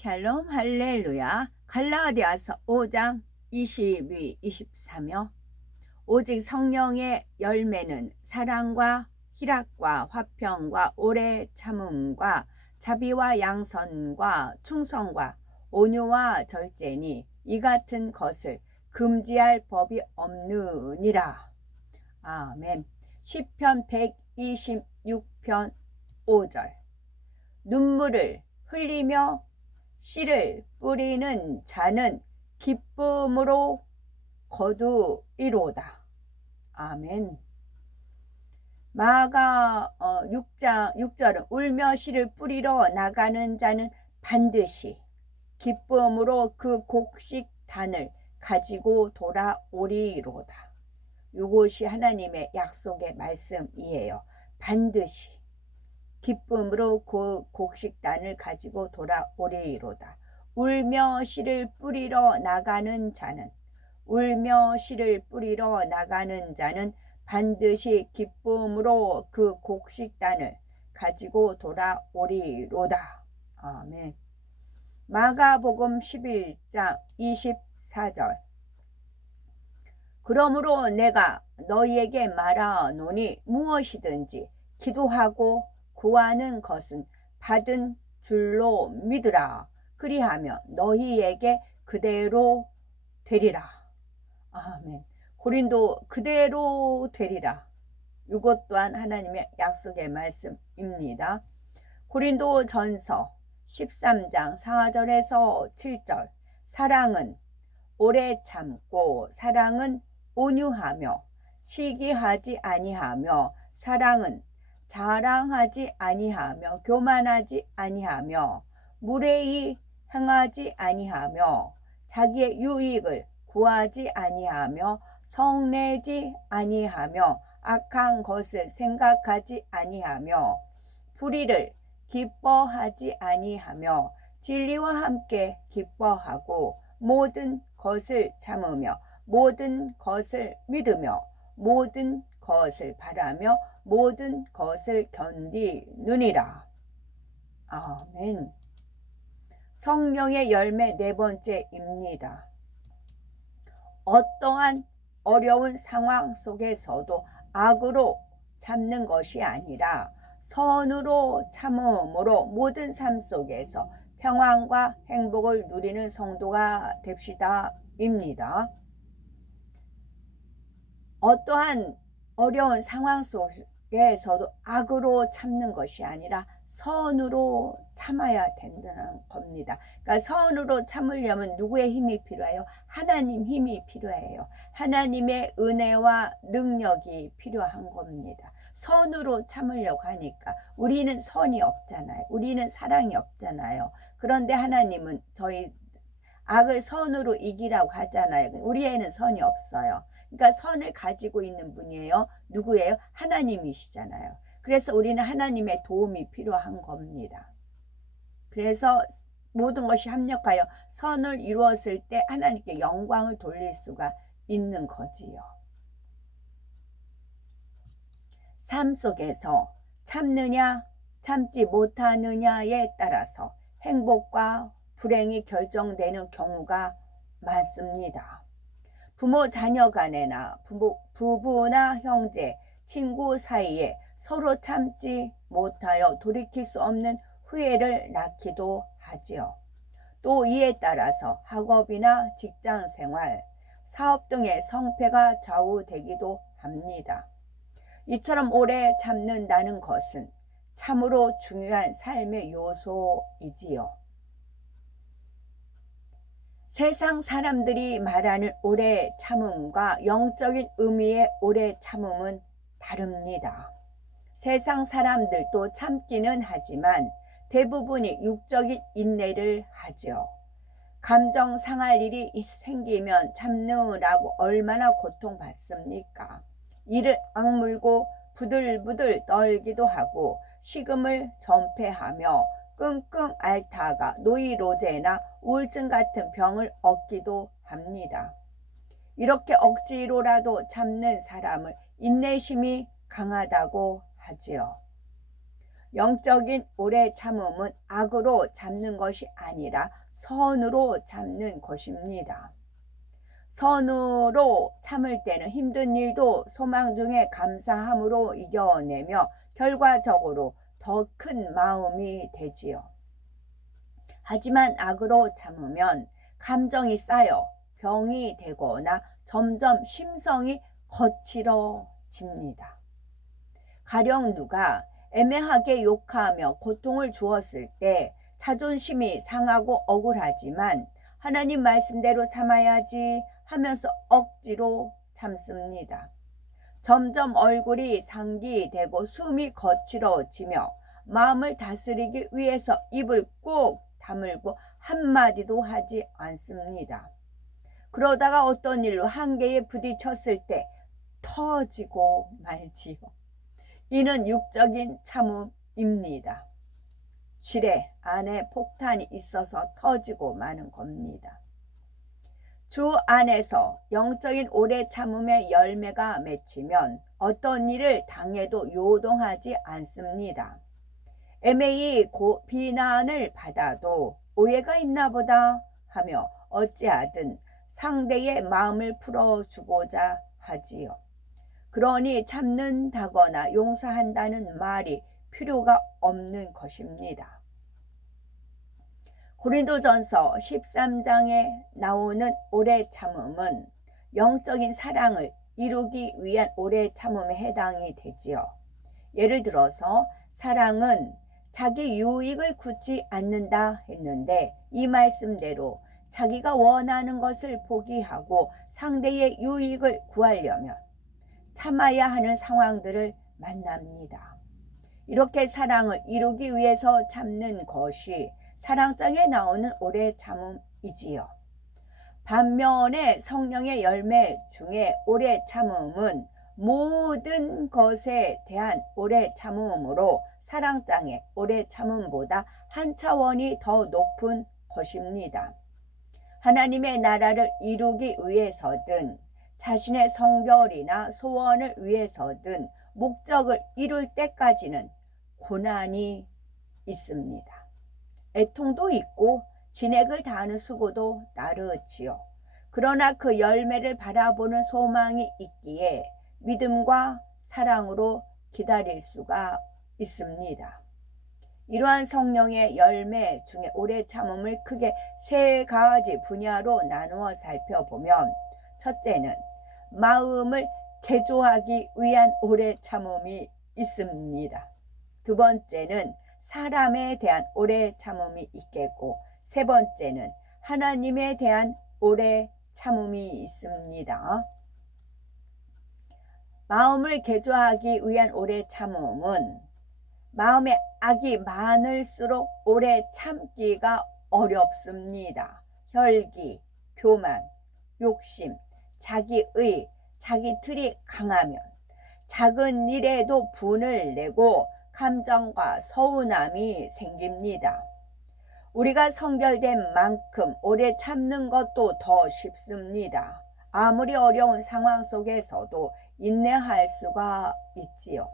샬롬 할렐루야. 갈라디아서 5장 22, 23요. 오직 성령의 열매는 사랑과 희락과 화평과 오래 참음과 자비와 양선과 충성과 온유와 절제니 이 같은 것을 금지할 법이 없느니라. 아멘. 시편 126편 5절. 눈물을 흘리며 씨를 뿌리는 자는 기쁨으로 거두리로다. 아멘. 마가 6장 6절은 울며 씨를 뿌리러 나가는 자는 반드시 기쁨으로 그 곡식단을 가지고 돌아오리로다. 이것이 하나님의 약속의 말씀이에요. 반드시 기쁨으로 그 곡식단을 가지고 돌아오리로다. 울며 씨를 뿌리러 나가는 자는 반드시 기쁨으로 그 곡식단을 가지고 돌아오리로다. 아멘. 마가복음 11장 24절. 그러므로 내가 너희에게 말하노니 무엇이든지 기도하고 구하는 것은 받은 줄로 믿으라. 그리하면 너희에게 그대로 되리라. 아멘. 고린도 그대로 되리라. 이것 또한 하나님의 약속의 말씀입니다. 고린도 전서 13장 4절에서 7절. 사랑은 오래 참고 사랑은 온유하며 시기하지 아니하며 사랑은 자랑하지 아니하며 교만하지 아니하며 무례히 행하지 아니하며 자기의 유익을 구하지 아니하며 성내지 아니하며 악한 것을 생각하지 아니하며 불의를 기뻐하지 아니하며 진리와 함께 기뻐하고 모든 것을 참으며 모든 것을 믿으며 모든 것을 바라며 모든 것을 견디느니라. 아멘. 성령의 열매 네 번째입니다. 어떠한 어려운 상황 속에서도 악으로 참는 것이 아니라 선으로 참음으로 모든 삶 속에서 평안과 행복을 누리는 성도가 됩시다입니다. 어떠한 어려운 상황 속에서도 악으로 참는 것이 아니라 선으로 참아야 된다는 겁니다. 그러니까 선으로 참으려면 누구의 힘이 필요해요? 하나님 힘이 필요해요. 하나님의 은혜와 능력이 필요한 겁니다. 선으로 참으려고 하니까 우리는 선이 없잖아요. 우리는 사랑이 없잖아요. 그런데 하나님은 저희 악을 선으로 이기라고 하잖아요. 우리에는 선이 없어요. 그러니까 선을 가지고 있는 분이에요. 누구예요? 하나님이시잖아요. 그래서 우리는 하나님의 도움이 필요한 겁니다. 그래서 모든 것이 합력하여 선을 이루었을 때 하나님께 영광을 돌릴 수가 있는 거지요. 삶 속에서 참느냐 참지 못하느냐에 따라서 행복과 불행이 결정되는 경우가 많습니다. 부모 자녀 간에나 부부나 형제, 친구 사이에 서로 참지 못하여 돌이킬 수 없는 후회를 낳기도 하지요. 또 이에 따라서 학업이나 직장 생활, 사업 등의 성패가 좌우되기도 합니다. 이처럼 오래 참는다는 것은 참으로 중요한 삶의 요소이지요. 세상 사람들이 말하는 오래 참음과 영적인 의미의 오래 참음은 다릅니다. 세상 사람들도 참기는 하지만 대부분이 육적인 인내를 하죠. 감정 상할 일이 생기면 참느라고 얼마나 고통받습니까? 이를 악물고 부들부들 떨기도 하고 식음을 전폐하며 끙끙 앓다가 노이로제나 우울증 같은 병을 얻기도 합니다. 이렇게 억지로라도 참는 사람을 인내심이 강하다고 하지요. 영적인 오래 참음은 악으로 참는 것이 아니라 선으로 참는 것입니다. 선으로 참을 때는 힘든 일도 소망 중에 감사함으로 이겨내며 결과적으로 더 큰 마음이 되지요. 하지만 악으로 참으면 감정이 쌓여 병이 되거나 점점 심성이 거칠어집니다. 가령 누가 애매하게 욕하며 고통을 주었을 때 자존심이 상하고 억울하지만 하나님 말씀대로 참아야지 하면서 억지로 참습니다. 점점 얼굴이 상기되고 숨이 거칠어지며 마음을 다스리기 위해서 입을 꾹 다물고 한마디도 하지 않습니다. 그러다가 어떤 일로 한계에 부딪혔을 때 터지고 말지요. 이는 육적인 참음입니다. 지뢰 안에 폭탄이 있어서 터지고 마는 겁니다. 주 안에서 영적인 오래 참음의 열매가 맺히면 어떤 일을 당해도 요동하지 않습니다. 애매히 비난을 받아도 오해가 있나 보다 하며 어찌하든 상대의 마음을 풀어주고자 하지요. 그러니 참는다거나 용서한다는 말이 필요가 없는 것입니다. 고린도전서 13장에 나오는 오래 참음은 영적인 사랑을 이루기 위한 오래 참음에 해당이 되지요. 예를 들어서 사랑은 자기 유익을 굳지 않는다 했는데 이 말씀대로 자기가 원하는 것을 포기하고 상대의 유익을 구하려면 참아야 하는 상황들을 만납니다. 이렇게 사랑을 이루기 위해서 참는 것이 사랑장에 나오는 오래 참음이지요. 반면에 성령의 열매 중에 오래 참음은 모든 것에 대한 오래 참음으로 사랑장의 오래 참음보다 한 차원이 더 높은 것입니다. 하나님의 나라를 이루기 위해서든 자신의 성결이나 소원을 위해서든 목적을 이룰 때까지는 고난이 있습니다. 애통도 있고 진액을 다하는 수고도 따르지요. 그러나 그 열매를 바라보는 소망이 있기에 믿음과 사랑으로 기다릴 수가 있습니다. 이러한 성령의 열매 중에 오래 참음을 크게 세 가지 분야로 나누어 살펴보면 첫째는 마음을 개조하기 위한 오래 참음이 있습니다. 두 번째는 사람에 대한 오래 참음이 있겠고 세 번째는 하나님에 대한 오래 참음이 있습니다. 마음을 개조하기 위한 오래 참음은 마음에 악이 많을수록 오래 참기가 어렵습니다. 혈기, 교만, 욕심, 자기의, 자기 틀이 강하면 작은 일에도 분을 내고 감정과 서운함이 생깁니다. 우리가 성결된 만큼 오래 참는 것도 더 쉽습니다. 아무리 어려운 상황 속에서도 인내할 수가 있지요.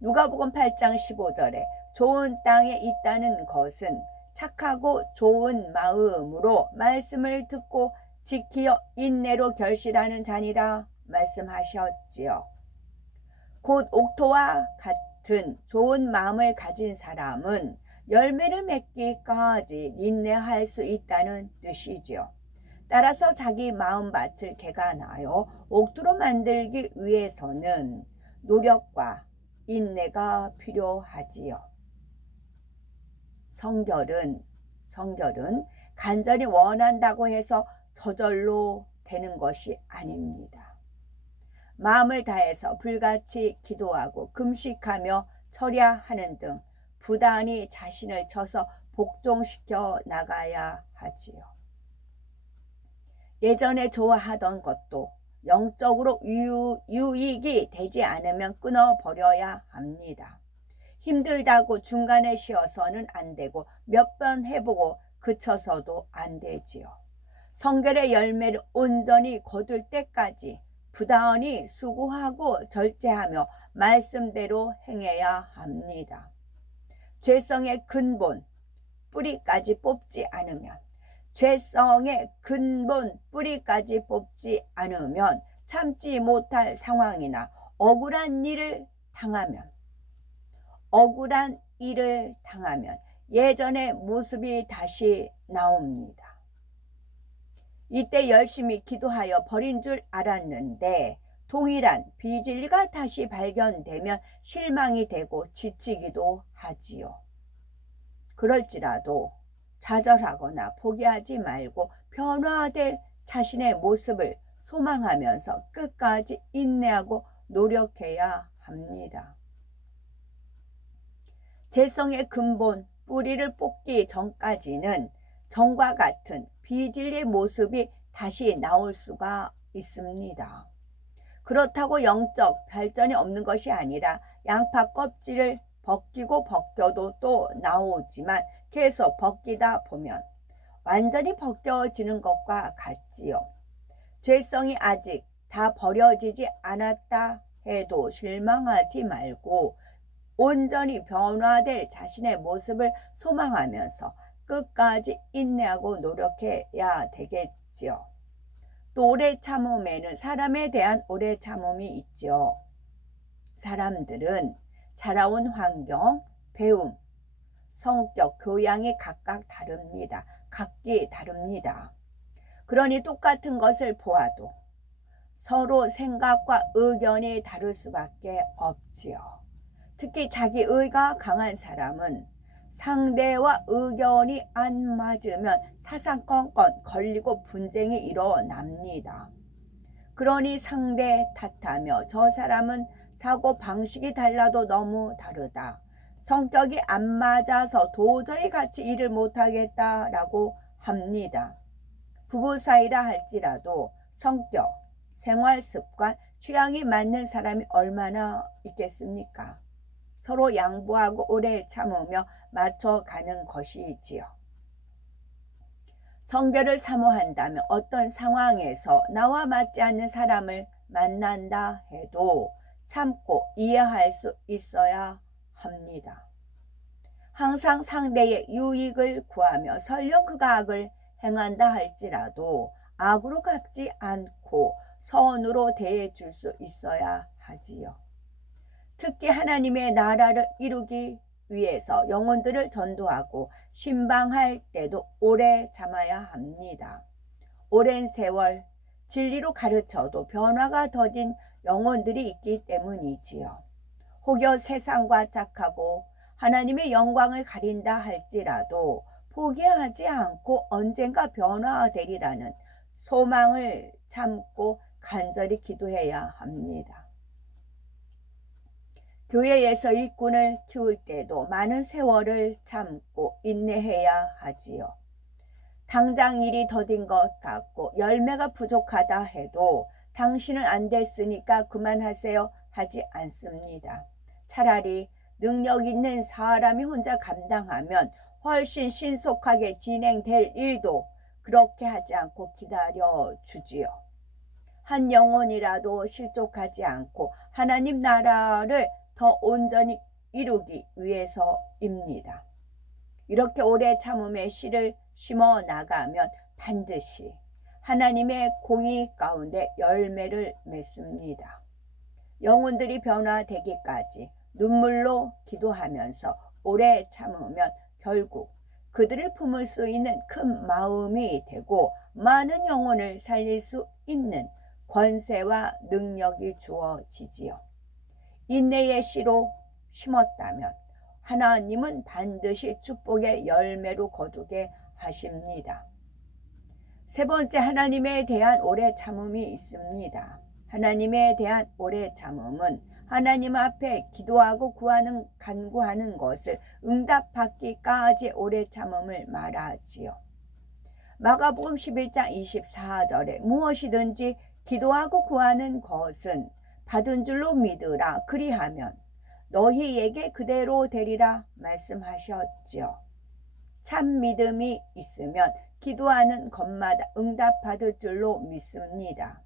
누가복음 8장 15절에 좋은 땅에 있다는 것은 착하고 좋은 마음으로 말씀을 듣고 지키어 인내로 결실하는 자니라 말씀하셨지요. 곧 옥토와 같은 좋은 마음을 가진 사람은 열매를 맺기까지 인내할 수 있다는 뜻이지요. 따라서 자기 마음밭을 개간하여 옥토로 만들기 위해서는 노력과 인내가 필요하지요. 성결은 간절히 원한다고 해서 저절로 되는 것이 아닙니다. 마음을 다해서 불같이 기도하고 금식하며 철야하는 등 부단히 자신을 쳐서 복종시켜 나가야 하지요. 예전에 좋아하던 것도 영적으로 유익이 되지 않으면 끊어버려야 합니다. 힘들다고 중간에 쉬어서는 안 되고 몇 번 해보고 그쳐서도 안 되지요. 성결의 열매를 온전히 거둘 때까지 부단히 수고하고 절제하며 말씀대로 행해야 합니다. 죄성의 근본 뿌리까지 뽑지 않으면, 죄성의 근본 뿌리까지 뽑지 않으면 참지 못할 상황이나 억울한 일을 당하면 예전의 모습이 다시 나옵니다. 이때 열심히 기도하여 버린 줄 알았는데 동일한 비진리가 다시 발견되면 실망이 되고 지치기도 하지요. 그럴지라도 좌절하거나 포기하지 말고 변화될 자신의 모습을 소망하면서 끝까지 인내하고 노력해야 합니다. 죄성의 근본 뿌리를 뽑기 전까지는 전과 같은 비진리의 모습이 다시 나올 수가 있습니다. 그렇다고 영적 발전이 없는 것이 아니라 양파 껍질을 벗기고 벗겨도 또 나오지만 계속 벗기다 보면 완전히 벗겨지는 것과 같지요. 죄성이 아직 다 버려지지 않았다 해도 실망하지 말고 온전히 변화될 자신의 모습을 소망하면서 끝까지 인내하고 노력해야 되겠지요. 또 오래 참음에는 사람에 대한 오래 참음이 있죠. 사람들은 자라온 환경, 배움, 성격, 교양이 각각 다릅니다. 각기 다릅니다. 그러니 똑같은 것을 보아도 서로 생각과 의견이 다를 수밖에 없지요. 특히 자기 의가 강한 사람은 상대와 의견이 안 맞으면 사사건건 걸리고 분쟁이 일어납니다. 그러니 상대 탓하며 저 사람은 사고 방식이 달라도 너무 다르다, 성격이 안 맞아서 도저히 같이 일을 못하겠다라고 합니다. 부부 사이라 할지라도 성격, 생활 습관, 취향이 맞는 사람이 얼마나 있겠습니까? 서로 양보하고 오래 참으며 맞춰가는 것이지요. 성결을 사모한다면 어떤 상황에서 나와 맞지 않는 사람을 만난다 해도 참고 이해할 수 있어야 합니다. 항상 상대의 유익을 구하며 설령 그가 악을 행한다 할지라도 악으로 갚지 않고 선으로 대해줄 수 있어야 하지요. 특히 하나님의 나라를 이루기 위해서 영혼들을 전도하고 신방할 때도 오래 참아야 합니다. 오랜 세월 진리로 가르쳐도 변화가 더딘 영혼들이 있기 때문이지요. 혹여 세상과 짝하고 하나님의 영광을 가린다 할지라도 포기하지 않고 언젠가 변화되리라는 소망을 참고 간절히 기도해야 합니다. 교회에서 일꾼을 키울 때도 많은 세월을 참고 인내해야 하지요. 당장 일이 더딘 것 같고 열매가 부족하다 해도 당신은 안 됐으니까 그만하세요 하지 않습니다. 차라리 능력 있는 사람이 혼자 감당하면 훨씬 신속하게 진행될 일도 그렇게 하지 않고 기다려 주지요. 한 영혼이라도 실족하지 않고 하나님 나라를 더 온전히 이루기 위해서입니다. 이렇게 오래 참음의 씨를 심어 나가면 반드시 하나님의 공의 가운데 열매를 맺습니다. 영혼들이 변화되기까지 눈물로 기도하면서 오래 참으면 결국 그들을 품을 수 있는 큰 마음이 되고 많은 영혼을 살릴 수 있는 권세와 능력이 주어지지요. 인내의 씨로 심었다면 하나님은 반드시 축복의 열매로 거두게 하십니다. 세 번째, 하나님에 대한 오래 참음이 있습니다. 하나님에 대한 오래 참음은 하나님 앞에 기도하고 구하는 간구하는 것을 응답받기까지 오래 참음을 말하지요. 마가복음 11장 24절에 무엇이든지 기도하고 구하는 것은 받은 줄로 믿으라, 그리하면 너희에게 그대로 되리라 말씀하셨지요. 참 믿음이 있으면 기도하는 것마다 응답받을 줄로 믿습니다.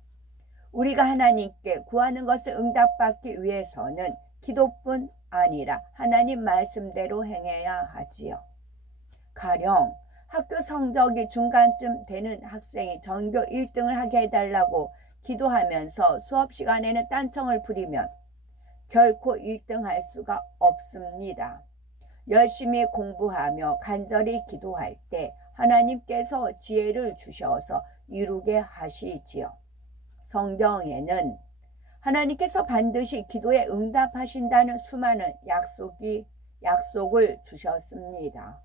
우리가 하나님께 구하는 것을 응답받기 위해서는 기도뿐 아니라 하나님 말씀대로 행해야 하지요. 가령 학교 성적이 중간쯤 되는 학생이 전교 1등을 하게 해달라고 기도하면서 수업 시간에는 딴청을 부리면 결코 1등할 수가 없습니다. 열심히 공부하며 간절히 기도할 때 하나님께서 지혜를 주셔서 이루게 하시지요. 성경에는 하나님께서 반드시 기도에 응답하신다는 수많은 약속을 주셨습니다.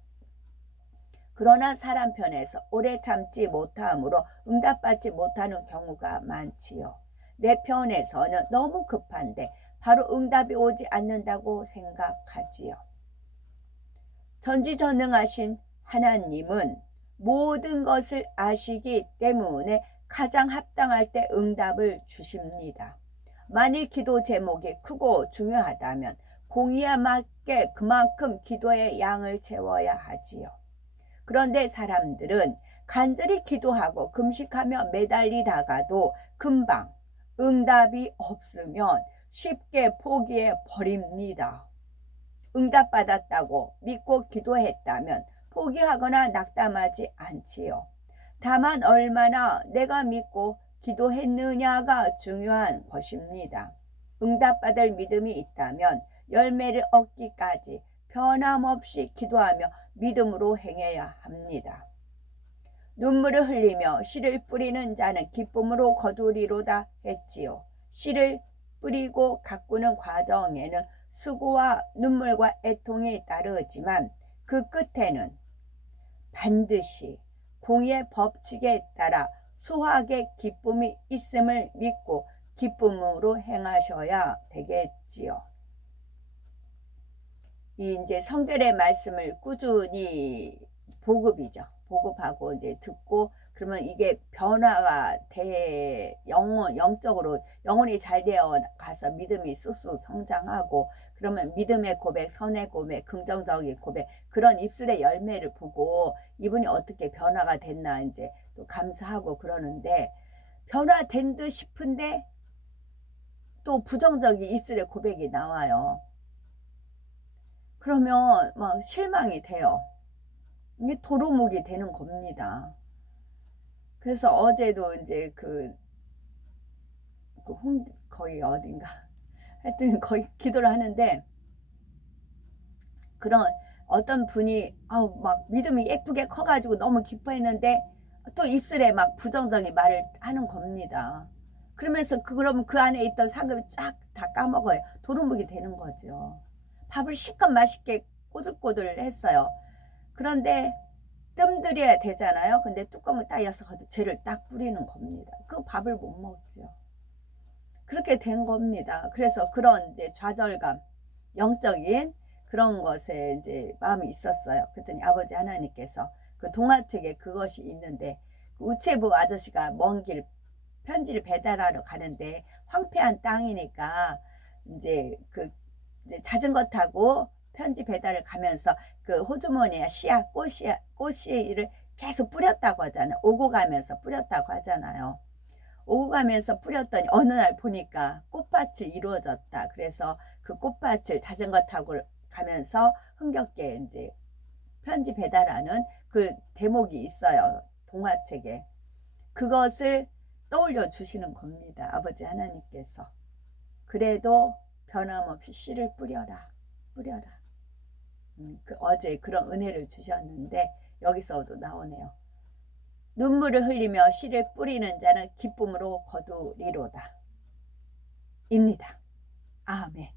그러나 사람 편에서 오래 참지 못함으로 응답받지 못하는 경우가 많지요. 내 편에서는 너무 급한데 바로 응답이 오지 않는다고 생각하지요. 전지전능하신 하나님은 모든 것을 아시기 때문에 가장 합당할 때 응답을 주십니다. 만일 기도 제목이 크고 중요하다면 공의에 맞게 그만큼 기도의 양을 채워야 하지요. 그런데 사람들은 간절히 기도하고 금식하며 매달리다가도 금방 응답이 없으면 쉽게 포기해 버립니다. 응답받았다고 믿고 기도했다면 포기하거나 낙담하지 않지요. 다만 얼마나 내가 믿고 기도했느냐가 중요한 것입니다. 응답받을 믿음이 있다면 열매를 얻기까지 변함없이 기도하며 믿음으로 행해야 합니다. 눈물을 흘리며 씨를 뿌리는 자는 기쁨으로 거두리로다 했지요. 씨를 뿌리고 가꾸는 과정에는 수고와 눈물과 애통이 따르지만 그 끝에는 반드시 공의의 법칙에 따라 수확의 기쁨이 있음을 믿고 기쁨으로 행하셔야 되겠지요. 이제 성결의 말씀을 꾸준히 보급하고 이제 듣고 그러면 이게 변화가 영적으로 영혼이 잘 되어 가서 믿음이 쑥쑥 성장하고 그러면 믿음의 고백, 선의 고백, 긍정적인 고백 그런 입술의 열매를 보고 이분이 어떻게 변화가 됐나 이제 또 감사하고 그러는데 변화된 듯 싶은데 또 부정적인 입술의 고백이 나와요. 그러면 막 실망이 돼요. 이게 도루묵이 되는 겁니다. 그래서 어제도 이제 거기 어딘가 하여튼 거기 기도를 하는데 그런 어떤 분이 막 믿음이 예쁘게 커가지고 너무 기뻐했는데 또 입술에 막 부정적인 말을 하는 겁니다. 그러면서 그러면 그 안에 있던 상급이 쫙 다 까먹어요. 도루묵이 되는 거죠. 밥을 실컷 맛있게 꼬들꼬들 했어요. 그런데 뜸들여야 되잖아요. 근데 뚜껑을 딱 여서 쟤를 딱 뿌리는 겁니다. 그 밥을 못 먹죠. 그렇게 된 겁니다. 그래서 그런 이제 좌절감, 영적인 그런 것에 이제 마음이 있었어요. 그랬더니 아버지 하나님께서 그 동화책에 그것이 있는데 우체부 아저씨가 먼 길 편지를 배달하러 가는데 황폐한 땅이니까 이제 이제 자전거 타고 편지 배달을 가면서 그 호주머니에 꽃씨를 계속 뿌렸다고 하잖아요. 오고 가면서 뿌렸다고 하잖아요. 오고 가면서 뿌렸더니 어느 날 보니까 꽃밭이 이루어졌다. 그래서 그 꽃밭을 자전거 타고 가면서 흥겹게 이제 편지 배달하는 그 대목이 있어요. 동화책에. 그것을 떠올려 주시는 겁니다. 아버지 하나님께서. 그래도 변함없이 씨를 뿌려라. 어제 그런 은혜를 주셨는데 여기서도 나오네요. 눈물을 흘리며 씨를 뿌리는 자는 기쁨으로 거두리로다. 입니다. 아멘.